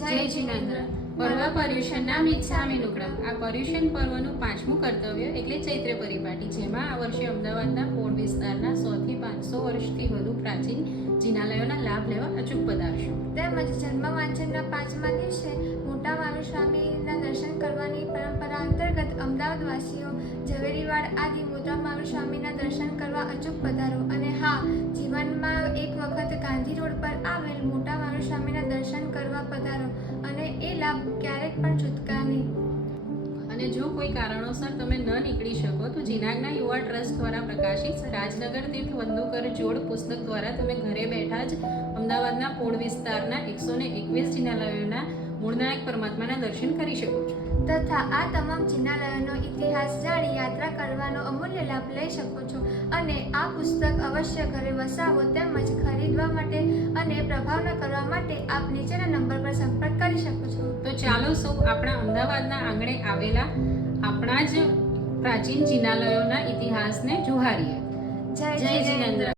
જય જિનેન્દ્ર. પર્વ પર્યુષણના મિચ્છામી નુકડમ આ પર્યુષણ પર્વનું પાંચમું કર્તવ્ય એટલે ચૈત્ર પરિપાટી જેમાં આ વર્ષે અમદાવાદના પોળ વિસ્તારના સો થી પાંચસો વર્ષથી વધુ પ્રાચીન જિનાલયોના લાભ લેવા અચૂક પધારશો. તેમજ જન્મ વાંચનના પાંચમા દિવસે મોટા મામી સ્વામીના દર્શન કરવાની પરંપરા અંતર્ગત અમદાવાદવાસીઓ ઝવેરીવાડ આદિ મોટા મામી સ્વામીના દર્શન કરવા અચૂક પધારો. અને હા જીવનમાં એક વખત ગાંધી રોડ પર કરવા અને એ લાભ ક્યારેક પણ ચૂકતા નહીં. અને જો કોઈ કારણોસર તમે ન નીકળી શકો, તો જીનાગના યુવા ટ્રસ્ટ દ્વારા પ્રકાશિત રાજનગર તીર્થ વંદુકર જોડ પુસ્તક દ્વારા તમે ઘરે બેઠા જ અમદાવાદના પોળ વિસ્તારના એકસો ને એકવીસ જિનાલયોના મૂળનાયક પરમાત્માના દર્શન કરી શકો છો. તથા આ તમામ જિનાલયોનો ઇતિહાસ જાણી યાત્રા કરવાનો અમૂલ્ય લાભ લઈ શકો છો અને આ પુસ્તક અવશ્ય ઘરે વસાવો તેમજ ખરીદવા માટે અને પ્રભાવના કરવા માટે આપ નીચેના નંબર પર સંપર્ક કરી શકો છો. તો ચાલો સૌ આપણા અમદાવાદના આંગણે આવેલા આપણા જ પ્રાચીન જિનાલયોના ઇતિહાસને જુહારીએ. જય જય જિનેન્દ્ર.